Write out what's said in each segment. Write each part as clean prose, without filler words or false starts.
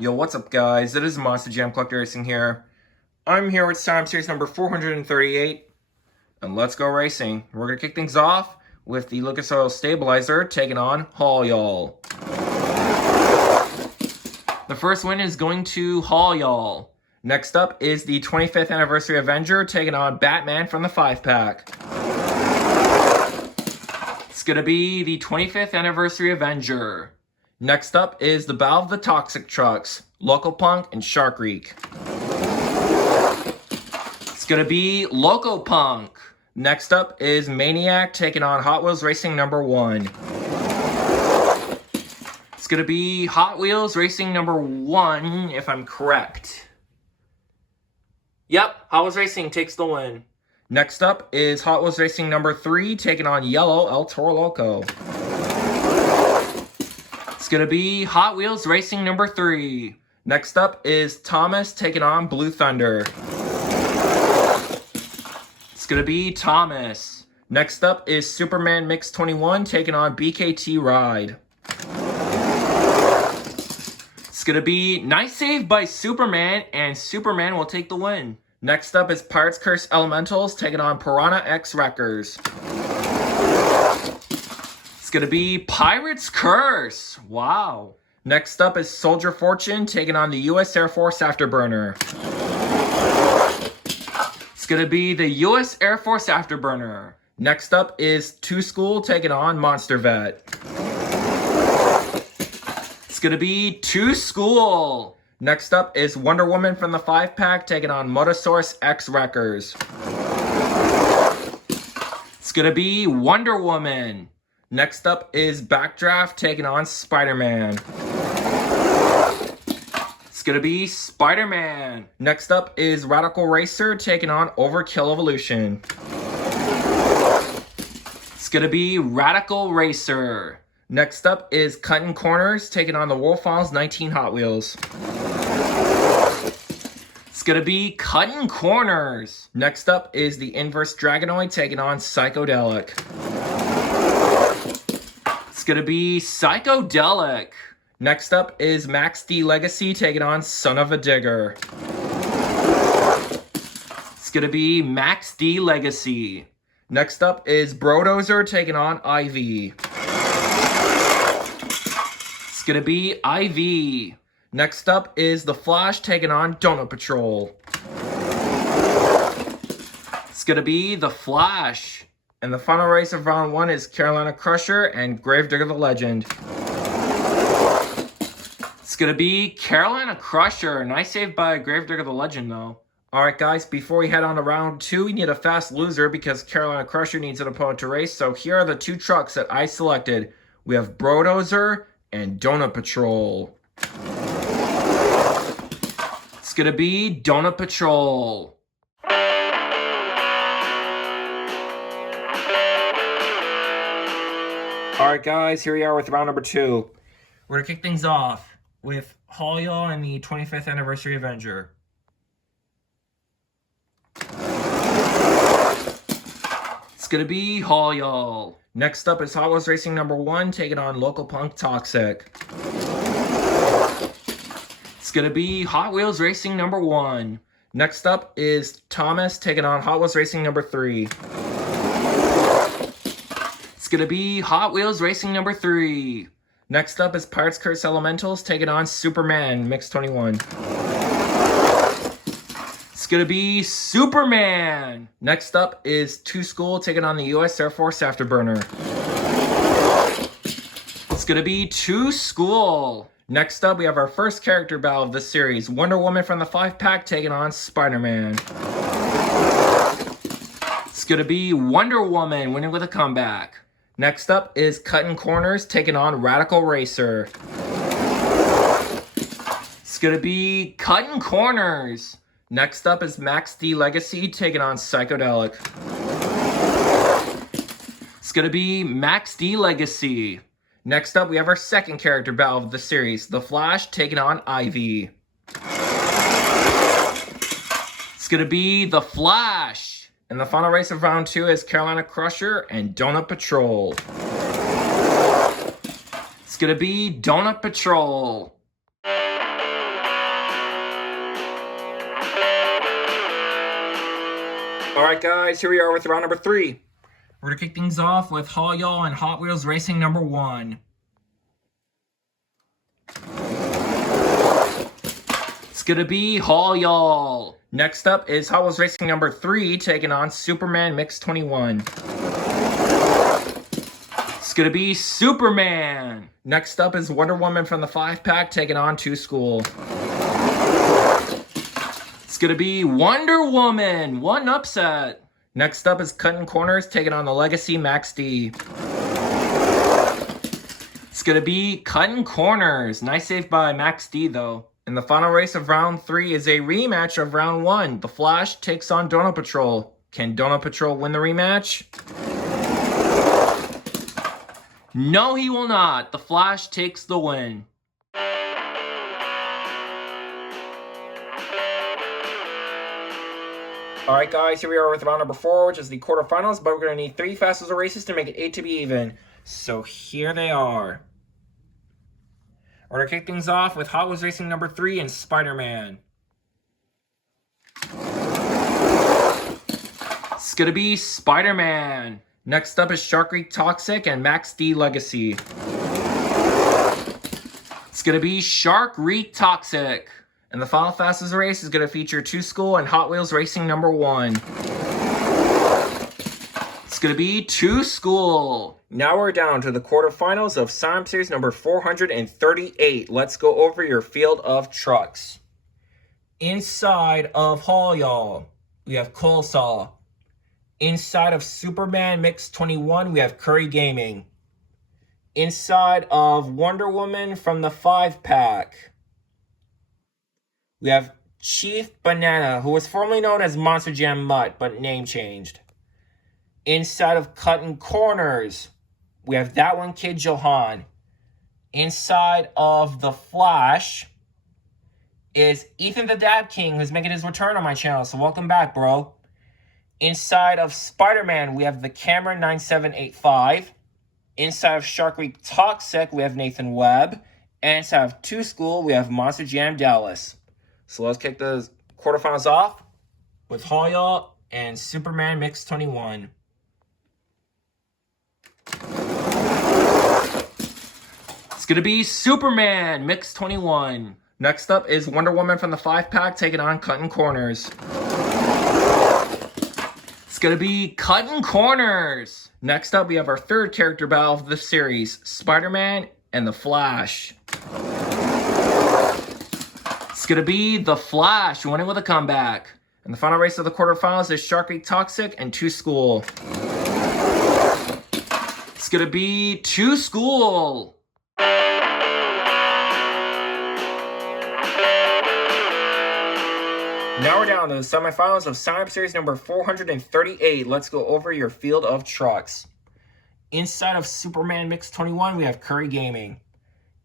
Yo, what's up, guys? It is Monster Jam Collector Racing here. I'm here with time series number 438, and let's go racing. We're going to kick things off with the Lucas Oil Stabilizer taking on Haul Y'all. The first win is going to Haul Y'all. Next up is the 25th Anniversary Avenger taking on Batman from the 5-pack. It's going to be the 25th Anniversary Avenger. Next up is the Battle of the Toxic Trucks, Local Punk and Shark Reek. It's going to be Local Punk. Next up is Maniac taking on Hot Wheels Racing number 1. It's going to be Hot Wheels Racing number 1, if I'm correct. Yep, Hot Wheels Racing takes the win. Next up is Hot Wheels Racing number 3 taking on Yellow El Toro Loco. It's going to be Hot Wheels Racing number 3. Next up is Thomas taking on Blue Thunder. It's going to be Thomas. Next up is Superman Mix 21 taking on BKT Ride. It's going to be Nice Save by Superman, and Superman will take the win. Next up is Pirates Curse Elementals taking on Piranha X Wreckers. It's going to be Pirates Curse. Wow. Next up is Soldier Fortune taking on the U.S. Air Force Afterburner. It's going to be the U.S. Air Force Afterburner. Next up is Two School taking on Monster Vet. It's going to be Two School. Next up is Wonder Woman from the 5-pack taking on Motosaurus X Wreckers. It's going to be Wonder Woman. Next up is Backdraft taking on Spider-Man. It's going to be Spider-Man. Next up is Radical Racer taking on Overkill Evolution. It's going to be Radical Racer. Next up is Cutting Corners taking on the World Finals 19 Hot Wheels. It's going to be Cutting Corners. Next up is the Inverse Dragonoid taking on Psychedelic. It's going to be Psychedelic. Next up is Max D Legacy taking on Son of a Digger. It's going to be Max D Legacy. Next up is Brodozer taking on Ivy. It's going to be Ivy. Next up is The Flash taking on Donut Patrol. It's going to be The Flash. And the final race of round 1 is Carolina Crusher and Gravedigger the Legend. It's going to be Carolina Crusher. Nice save by Gravedigger the Legend, though. Alright, guys, before we head on to round 2, we need a fast loser because Carolina Crusher needs an opponent to race. So here are the 2 trucks that I selected. We have Brodozer and Donut Patrol. It's going to be Donut Patrol. Alright, guys, here we are with round number 2. We're going to kick things off with Haul Y'all and the 25th Anniversary Avenger. It's going to be Haul Y'all. Next up is Hot Wheels Racing number 1 taking on Local Punk Toxic. It's going to be Hot Wheels Racing number 1. Next up is Thomas taking on Hot Wheels Racing number 3. It's going to be Hot Wheels Racing number 3. Next up is Pirates Curse Elementals taking on Superman Mix 21. It's going to be Superman. Next up is Two School taking on the U.S. Air Force Afterburner. It's going to be Two School. Next up, we have our first character battle of the series. Wonder Woman from the 5-pack taking on Spider-Man. It's going to be Wonder Woman winning with a comeback. Next up is Cutting Corners taking on Radical Racer. It's going to be Cutting Corners. Next up is Max D Legacy taking on Psychedelic. It's going to be Max D Legacy. Next up, we have our second character battle of the series. The Flash taking on Ivy. It's going to be The Flash. And the final race of round 2 is Carolina Crusher and Donut Patrol. It's going to be Donut Patrol. Alright guys, here we are with round number 3. We're going to kick things off with Hall Y'all and Hot Wheels Racing number 1. It's going to be Hall Y'all. Next up is Hot Wheels Racing number 3 taking on Superman Mix 21. It's going to be Superman. Next up is Wonder Woman from the 5-pack taking on 2 School. It's going to be Wonder Woman. One upset. Next up is Cutting Corners taking on the Legacy Max D. It's going to be Cutting Corners. Nice save by Max D though. And the final race of round 3 is a rematch of round 1. The Flash takes on Donut Patrol. Can Donut Patrol win the rematch? No, he will not. The Flash takes the win. Alright guys, here we are with round number 4, which is the quarterfinals, but we're going to need 3 fastest races to make it 8 to be even. So here they are. We're going to kick things off with Hot Wheels Racing number 3 and Spider-Man. It's going to be Spider-Man. Next up is Shark Creek Toxic and Max D Legacy. It's going to be Shark Creek Toxic. And the final fastest race is going to feature 2 School and Hot Wheels Racing number 1. It's going to be 2 School. Now we're down to the quarterfinals of Sim Series number 438. Let's go over your field of trucks. Inside of Hall Y'all, we have Coleslaw. Inside of Superman Mix 21, we have Curry Gaming. Inside of Wonder Woman from the 5-pack, we have Chief Banana, who was formerly known as Monster Jam Mutt, but name changed. Inside of Cutting Corners, we have That One Kid Johan. Inside of The Flash is Ethan the Dab King, who's making his return on my channel, so welcome back, bro. Inside of Spider-Man, we have the Cameron 9785. Inside of Shark Creek Toxic, we have Nathan Webb. And inside of 2 School, we have Monster Jam Dallas. So let's kick the quarterfinals off with Hall Y'all and Superman Mix 21. It's going to be Superman Mix 21. Next up is Wonder Woman from the 5-pack taking on Cutting Corners. It's going to be Cutting Corners. Next up, we have our 3rd character battle of the series, Spider-Man and the Flash. It's going to be the Flash winning with a comeback. And the final race of the quarterfinals is Shark Creek Toxic and 2 School. It's going to be 2 School. Now we're down to the semifinals of Sim Series number 438. Let's go over your field of trucks. Inside of Superman Mix 21, we have Curry Gaming.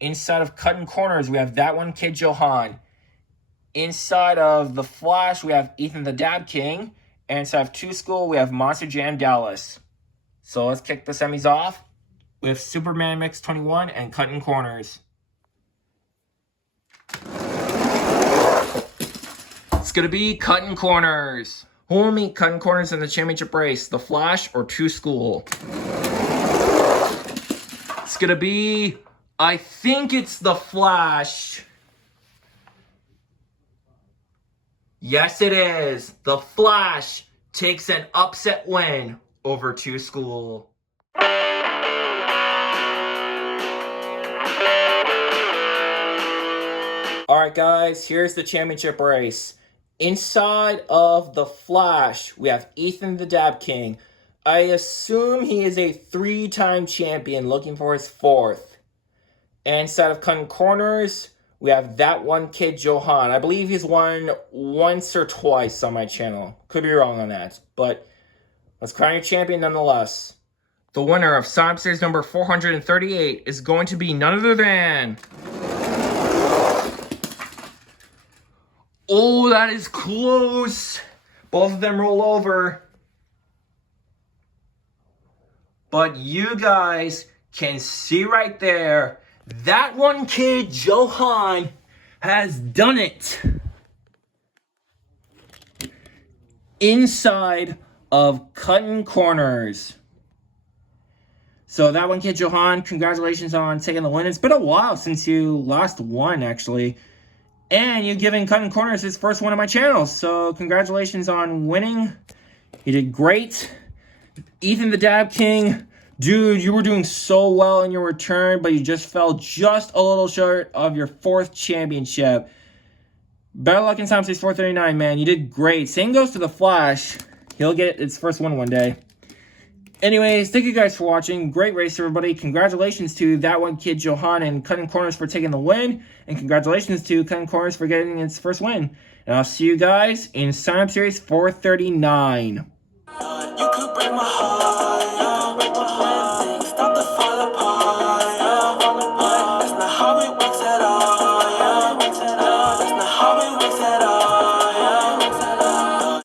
Inside of Cutting Corners, we have That One Kid Johan. Inside of The Flash, we have Ethan the Dab King. And inside of 2 School, we have Monster Jam Dallas. So let's kick the semis off with Superman Mix 21 and Cutting Corners. It's going to be Cutting Corners. Who will meet Cutting Corners in the championship race? The Flash or 2 School? It's going to be, I think it's the Flash. Yes, it is. The Flash takes an upset win over 2 School. Alright guys, here's the championship race. Inside of the Flash, we have Ethan the Dab King. I assume he is a 3-time champion looking for his 4th. And inside of Cutting Corners, we have That One Kid Johan. I believe he's won once or twice on my channel. Could be wrong on that, but let's crown your champion nonetheless. The winner of Sim Series number 438 is going to be none other than... Oh, that is close. Both of them roll over. But you guys can see right there, That One Kid Johan has done it. inside of cutting corners. So that one, Kid Johan, congratulations on taking the win. It's been a while since you last won, actually. And you giving Cutting Corners his first one on my channel. So congratulations on winning. You did great. Ethan the Dab King, dude, you were doing so well in your return, but you just fell just a little short of your 4th championship. Better luck in Time Space 439, man. You did great. Same goes to the Flash. He'll get its first one day. Anyways, thank you guys for watching. Great race, everybody. Congratulations to that one Kid Johan and Cutting Corners for taking the win. And congratulations to Cutting Corners for getting its first win. And I'll see you guys in Sign Up Series 439. You could break my heart.